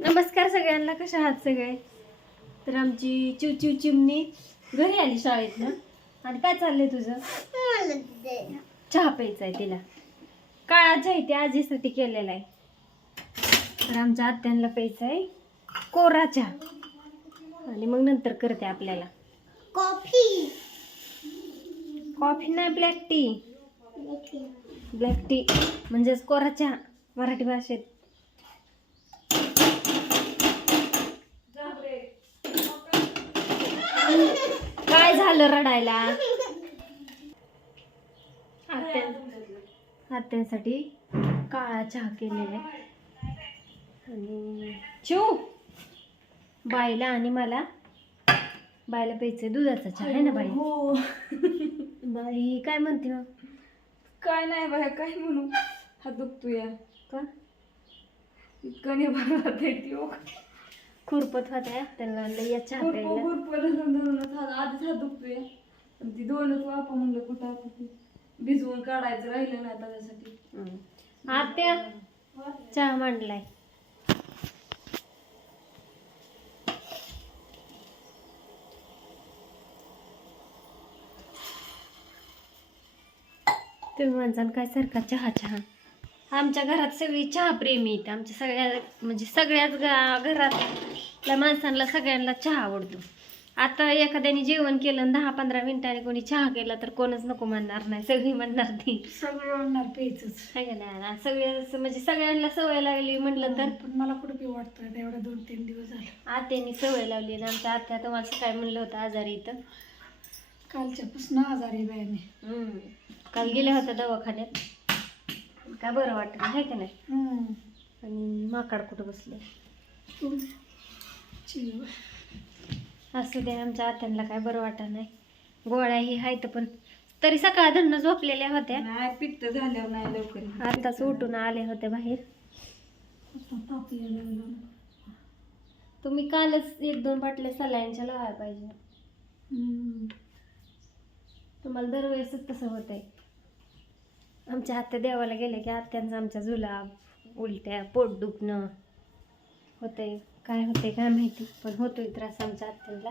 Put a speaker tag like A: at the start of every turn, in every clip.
A: नमस्कार सगळ्यांना कशा आहात सगळे? तर आमची चिव चिव चिमणी घरी आली शाळेतनं. आणि काय चाललंय तुझं? चहा प्यायचा आहे तिला. काळा चहा आहे ते? आजीसाठी केलेला आहे. तर आमच्या आत्यांना प्यायचा आहे कोरा चहा. आणि मग नंतर करते आपल्याला.
B: कॉफी.
A: कॉफी नाही ब्लॅक टी. ब्लॅक टी म्हणजेच कोरा चहा मराठी भाषेत. काय झालं रडायला? आत्या आत्यांसाठी काळा चहा केलेला आणि चिव बाईला आणि मला बाईला प्यायचंय दुधाचा चहा आहे ना बाई?
C: हो.
A: बाई काय म्हणते मग?
C: काय नाही बाया काय म्हणू? हात दुखतो या
A: का?
C: इतकं नाही ती ओ
A: खुरपत होत्या. त्यांना म्हणलं या चहा प्यायला
C: धरूनच हात आधीच हात दुखतोय. आणि ती दोनच वापा म्हणलं कुठं आता ते भिजवून काढायचं राहिलं नाही त्याच्यासाठी.
A: हम्म. आत्या चहा मांडलाय. तुम्ही म्हणसान काय सारखा चहा चहा? आमच्या घरात सगळी चहा प्रेमी आहेत. आमच्या सगळ्या म्हणजे सगळ्याच गा- घरातल्या माणसांना सगळ्यांना चहा आवडतो. आता एखाद्याने जेवण केलं आणि दहा पंधरा मिनिटांनी कोणी चहा केला तर कोणच नको म्हणणार नाही सगळी म्हणणार ती.
C: सगळं आणणार प्यायचंच.
A: का नाही? सगळे म्हणजे सगळ्यांना सवय लागली म्हटलं तर?
C: पण मला कुठं पिऊ वाटतं एवढ्या दोन तीन दिवस झाले.
A: आत्यानी सवय लावली आणि आमच्या आत्या तुम्हाला सकाळी म्हणलं होतं आजारी इथं.
C: कालच्या पासून आजारी बायाने.
A: हम्म. काल गेल्या होत्या दवाखान्यात. काय बरं वाटत आहे का नाही? आणि माकाड कुठं बसले? असं ते आमच्या आत्यांना काय बरं वाटत नाही. गोळ्या ही आहेत पण तरी सकाळ धरणं झोपलेल्या होत्या.
C: नाही पित्त झाल्यावर नाही लवकर
A: आत्ताच उठून आले होते बाहेर. तुम्ही कालच एक दोन बाटल्या सलाईनच्या लावायला पाहिजे. तुम्हाला दरवेळेसच तसं होतंय. आमच्या आत्या देवाला गेले की आत्यांचा आमच्या जुलाब उलट्या पोट दुखणं होतंय. काय होतंय काय माहिती पण होतोय त्रास आमच्या आत्यांना.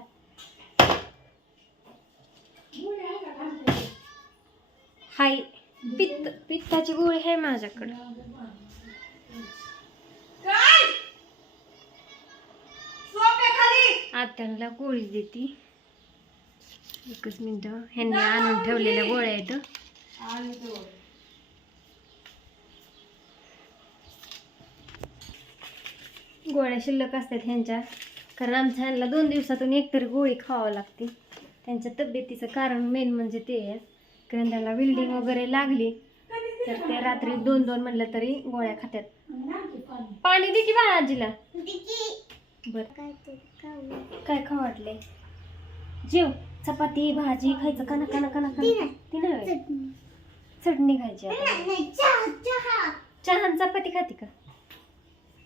A: हाय पित्त पित्ताची गोळी आहे माझ्याकडं. आत्यांना गोळी देते. एकच मिनटं ह्यांनी आणून ठेवलेल्या गोळ्या आहेत
C: आणि तो
A: गोळ्या शिल्लक असतात ह्यांच्या. कारण आमच्या ह्यांना दोन दिवसातून एक तरी गोळी खावावं लागते. त्यांच्या तब्येतीचं कारण मेन म्हणजे ते आहे. कारण त्यांना विल्डिंग वगैरे लागली तर ते रात्री दोन दोन म्हणलं तरी गोळ्या खात्यात. पाणी दे की बाळा आजीला. बर. काय खाऊ वाटले जेव. चपाती भाजी खायचं. कना कना कना कना ती नाही. चटणी. खायची. चहा चपाती खाते का?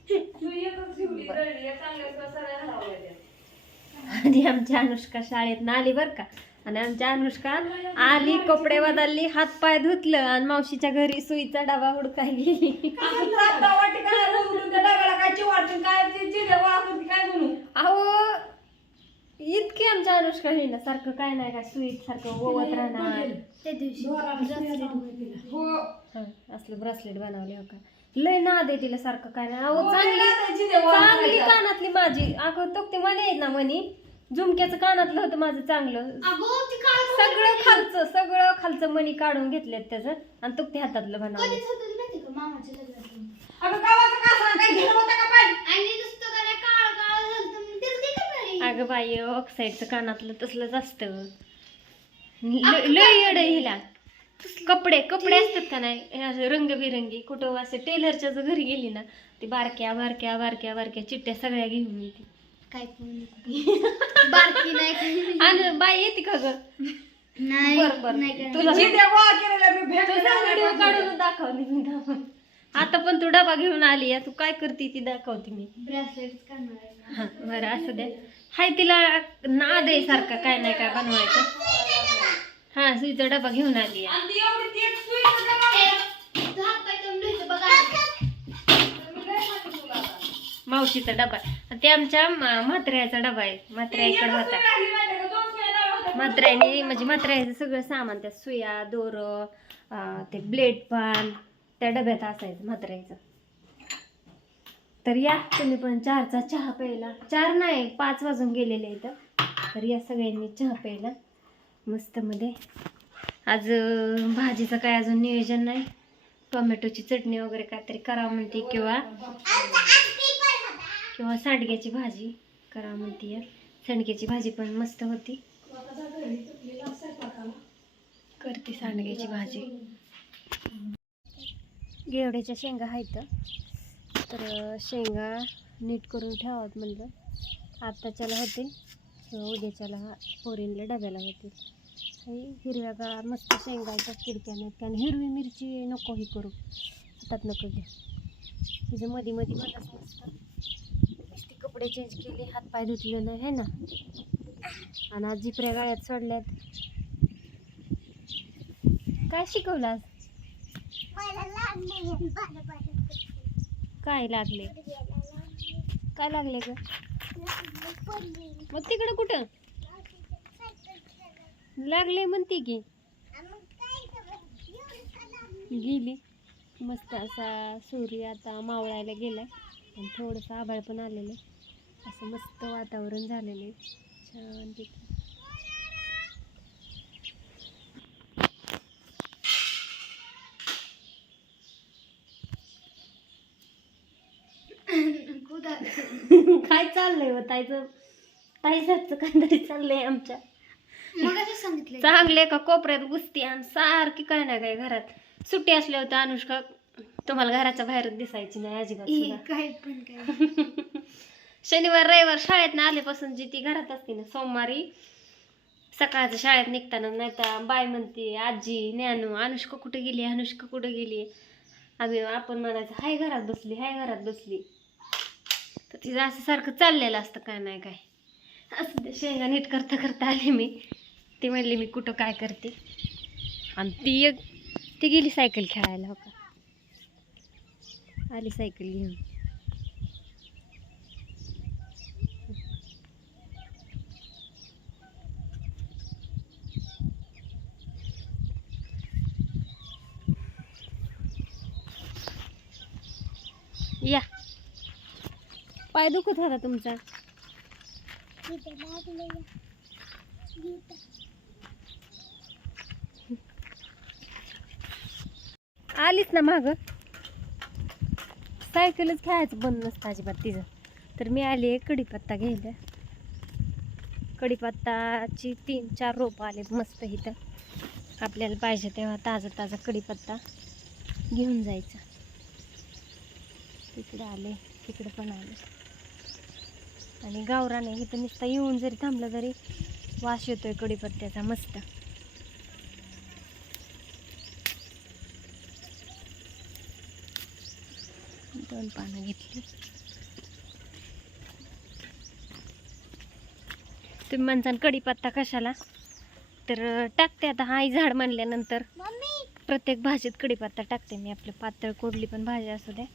C: तू एकच ठेवली रडली चांगल्या सगळ्या लावल्या
A: आणि आमची अनुष्का शाळेत आली बर का? आणि आमची अनुष्का आली कपडे बदलली हात पाय धुतलं आणि मावशीच्या घरी सुईचा डबा गेली. अहो इतकी आमच्या अनुष्का ही ना सारखं काय नाही काय स्वीट सारखं ओवत राहणार. हं, असलं ब्रेसलेट बनवले हो का? लय नाद आहे तिला सारखं काय नाही अहो चांगली चांगली कानातली माझी. अगं तो ते म्हणे आहेत ना म्हणे झुमक्याचं कानातलं होतं माझं चांगलं. सगळं खालचं सगळं खालचं मणी काढून घेतलेत त्याचं. आणि तो ते हातातलं बनवलं अगं बाई ऑक्साईडचं कानातलं तसलंच असतं. ल- लय येड हिला. कपडे कपडे असतात का नाही? असं रंगबिरंगी कुठं असं टेलरच्या जर घरी गेली ना ती बारक्या बारक्या बारक्या बारक्या चिट्ट्या सगळ्या घेऊन येते.
B: काय बारकी नाही
A: आणि बाई येते का ग?
B: नाही
A: बर बर.
B: नाही
A: तुला तुझा व्हिडिओ काढून दाखवते मी थांब. आता पण तू डबा घेऊन आली आहे. तू काय करते ती दाखवते मी.
B: ब्रेसलेट
A: हा बरं असं द्या. हाय तिला नाद आहे सारखा काय नाही काय बनवायचं. हा सुईचा डबा घेऊन आली आहे. मावशीचा डबा ते आमच्या मा- म्हात्र्याचा डबा आहे. म्हात्र्याकडे होता. म्हात्र्याने म्हणजे म्हात्र्याचं सगळं सामान त्या सुया दोर ते ब्लेड पान त्या डब्यात असायचं म्हात्र्याचं तर या तुम्ही पण चारचा चहा प्यायला. चार नाही पाच वाजून गेलेले इथं तर या सगळ्यांनी चहा प्यायला. मस्तमध्ये आज भाजीचं काय अजून नियोजन नाही. टोमॅटोची चटणी वगैरे काहीतरी करावं म्हणते किंवा किंवा सांडग्याची भाजी करावं म्हणते. सांडग्याची भाजी पण मस्त होती. करते सांडग्याची भाजी. गेवड्याच्या शेंगा आहेत. तर शेंगा नीट करून ठेवावं म्हणलं. आत्ताच्याला होते उद्याच्याला पोरींला डब्याला होते आणि हिरव्यागार मस्त शेंगायच्या किडक्याने कारण हिरवी मिरची नको ही करू. हातात नको घ्या तिचं मध्ये मध्ये मलाच मस्त कपडे चेंज केले हातपाय धुतलेलं नाही ना? आणि आज जिपऱ्या गाळ्यात सोडल्यात. काय शिकवलं आज काय लागले? काय लागले ग? मग तिकडं कुठं? लागले म्हणते की. गेली. मस्त असा सूर्य आता मावळायला गेलाय. आणि थोडंसं आभाळ पण आलेलं आहे. असं मस्त वातावरण झालेलं आहे. छान काय चाललंय हो ताईचं? ताईचं काहीतरी चाललंय आमच्या.
B: मग असं सांगितलं
A: चांगले का कोपऱ्यात गुस्ती आणि सारखी काय ना काय घरात. सुट्टी असल्या होत्या अनुष्का तुम्हाला घराच्या बाहेर दिसायची नाही अजिबात सुद्धा.
B: काय पण काय.
A: शनिवार रविवार शाळेत आल्यापासून जी ती घरात असते ना सोमवारी सकाळचं शाळेत निघताना नाही तर बाय म्हणते आजी ज्ञानू अनुष्का कुठे गेली अनुष्का कुठे गेली? आम्ही आपण म्हणायचं हाय घरात बसली हाय घरात बसली. तर तिचं असं सारखं चाललेलं असतं काय नाही काय. असं ते शेंगा नीट करता करता आले मी. ती म्हणली मी कुठं काय करते? आणि ती एक ती गेली सायकल खेळायला हो का? आली सायकल घेऊन. या. पाय दुखत होता तुमचा. आलीच ना माग. सायकलच खेळायचं बंद नसतं अजिबात तिचं. तर मी आली आहे कढीपत्ता घ्यायला. कढीपत्ताची तीन चार रोपं आले मस्त इथं. आपल्याला पाहिजे तेव्हा ताजा ताजा कढीपत्ता घेऊन जायचा. तिकडे आले तिकडे पण आले. आणि गावराने इथं नुसतं येऊन जरी थांबलं तरी वास येतोय कढीपत्त्याचा मस्त. दोन पानं घेतली. तुम्ही म्हणसान कढीपत्ता कशाला? तर टाकते आता हा झाड म्हणल्यानंतर. प्रत्येक भाजीत कढीपत्ता टाकते मी आपलं पातळ कोडली पण भाजी असू दे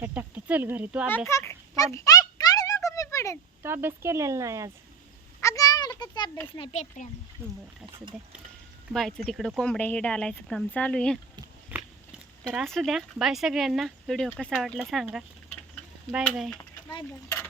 A: त्यात टाकते. चल घरी तू अभ्यास तू अभ-
B: काढू नको मी पडत
A: तू अभ्यास केलेला नाही आज.
B: अगं आम्हाला कसा अभ्यास नाही
A: बरं असू द्या. बायचं तिकडं कोंबड्या हे डालायचं काम चालू आहे. तर असू द्या बाय सगळ्यांना. व्हिडिओ कसा वाटला सांगा. Bye bye.
B: Bye bye.